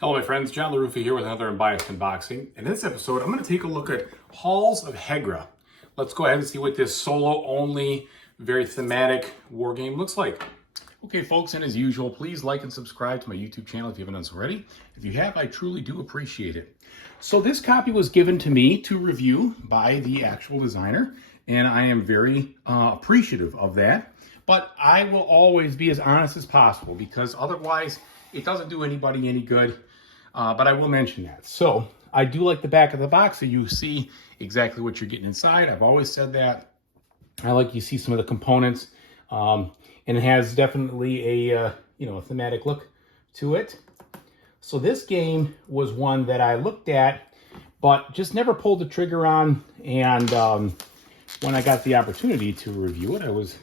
Hello my friends, John LaRuffa here with another Unbiased unboxing. In this episode, I'm going to take a look at Halls of Hegra. Let's go ahead and see what this solo-only, very thematic war game looks like. Okay folks, and as usual, please like and subscribe to my YouTube channel if you haven't done so already. If you have, I truly do appreciate it. So this copy was given to me to review by the actual designer, and I am very appreciative of that. But I will always be as honest as possible because otherwise it doesn't do anybody any good. But I will mention that. So I do like the back of the box so you see exactly what you're getting inside. I've always said that. I like you see some of the components, and it has definitely a a thematic look to it. So this game was one that I looked at, but just never pulled the trigger on. And when I got the opportunity to review it, I was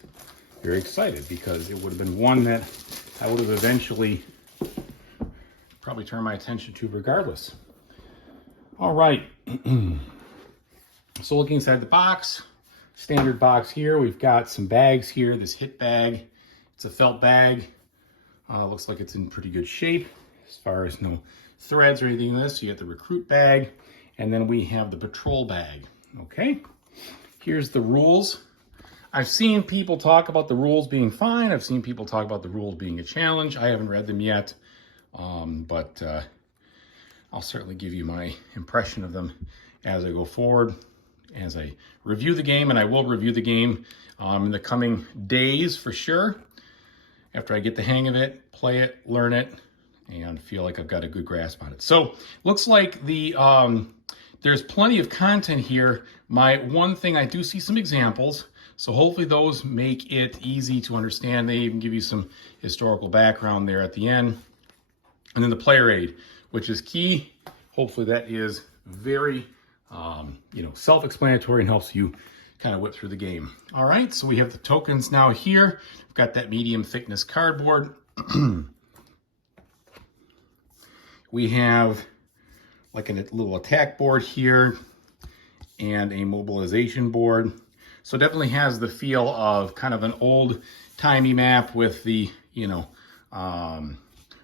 very excited because it would have been one that I would have eventually probably turn my attention to regardless. All right. So looking inside the box, standard box here, we've got some bags here. This hit bag, it's a felt bag. Looks like it's in pretty good shape as far as no threads or anything in this. So you got the recruit bag, and then we have the patrol bag. Okay. Here's the rules. I've seen people talk about the rules being fine. I've seen people talk about the rules being a challenge. I haven't read them yet. But I'll certainly give you my impression of them as I go forward, as I review the game, and I will review the game in the coming days for sure, after I get the hang of it, play it, learn it, and feel like I've got a good grasp on it. So looks like there's plenty of content here. My one thing, I do see some examples, so hopefully those make it easy to understand. They even give you some historical background there at the end. And then the player aid, which is key. Hopefully that is very, self-explanatory and helps you kind of whip through the game. All right, so we have the tokens now here. We've got that medium thickness cardboard. We have like a little attack board here and a mobilization board. So definitely has the feel of kind of an old-timey map with the,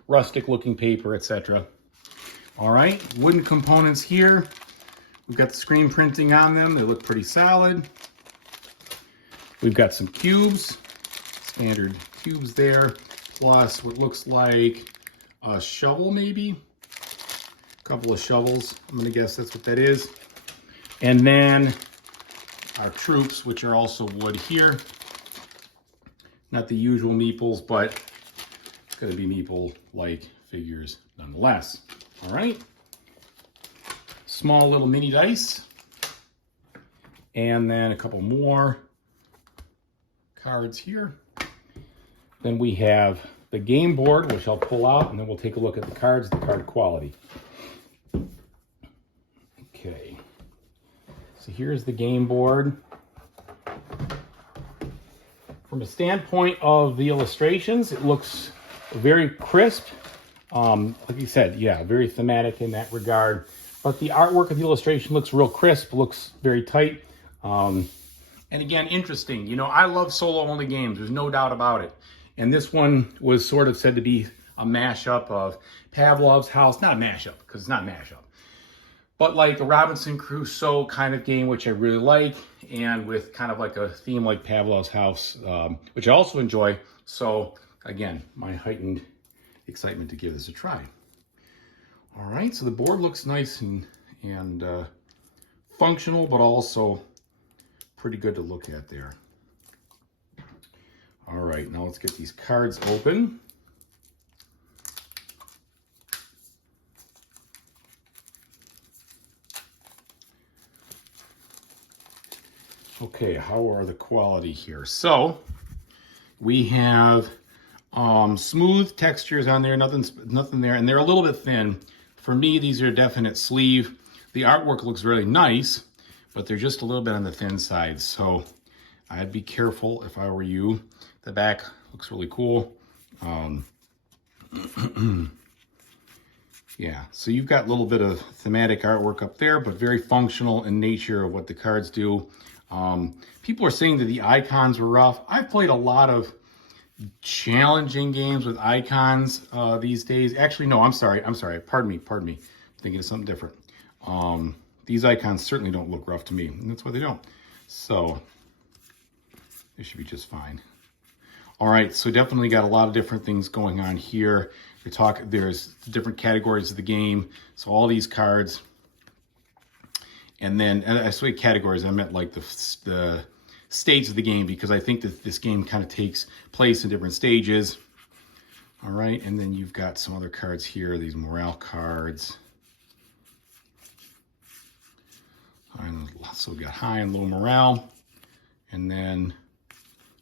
rustic looking paper, etc. All right, wooden components here. We've got the screen printing on them. They look pretty solid. We've got some cubes, standard cubes there, plus what looks like a shovel maybe. A couple of shovels. I'm gonna guess that's what that is. And then our troops, which are also wood here. Not the usual meeples, but it's going to be meeple-like figures nonetheless. All right. Small little mini dice. And then a couple more cards here. Then we have the game board, which I'll pull out, and then we'll take a look at the cards, the card quality. Okay. So here's the game board. From a standpoint of the illustrations, it looks very crisp. Like you said, yeah, very thematic in that regard. But the artwork of the illustration looks real crisp, looks very tight. And again, interesting. I love solo-only games. There's no doubt about it. And this one was sort of said to be a mashup of Pavlov's House. Not a mashup, because it's not a mashup. But like a Robinson Crusoe kind of game, which I really like, and with kind of like a theme like Pavlov's House, which I also enjoy. So again, my heightened excitement to give this a try. All right, so the board looks nice and functional, but also pretty good to look at there. All right, now let's get these cards open. Okay, how are the quality here? So we have smooth textures on there, nothing there, and they're a little bit thin. For me, these are a definite sleeve. The artwork looks really nice, but they're just a little bit on the thin side. So I'd be careful if I were you. The back looks really cool. Yeah, so you've got a little bit of thematic artwork up there, but very functional in nature of what the cards do. People are saying that the icons were rough. I've played a lot of challenging games with icons these days. Actually, no, I'm sorry. Pardon me. I'm thinking of something different. These icons certainly don't look rough to me, and that's why they don't. So they should be just fine. All right, so definitely got a lot of different things going on here. There's different categories of the game. So all these cards, and then I say categories, I meant like the stages of the game, because I think that this game kind of takes place in different stages. All right, and then you've got some other cards here, these morale cards. And so we got high and low morale, and then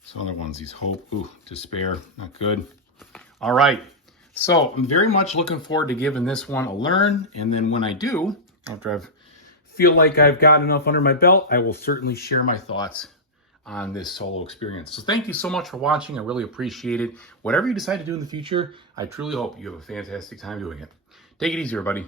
some other ones, these hope, despair, not good. All right, so I'm very much looking forward to giving this one a learn, and then when I do, after I feel like I've got enough under my belt, I will certainly share my thoughts on this solo experience. So thank you so much for watching. I really appreciate it. Whatever you decide to do in the future, I truly hope you have a fantastic time doing it. Take it easy, everybody.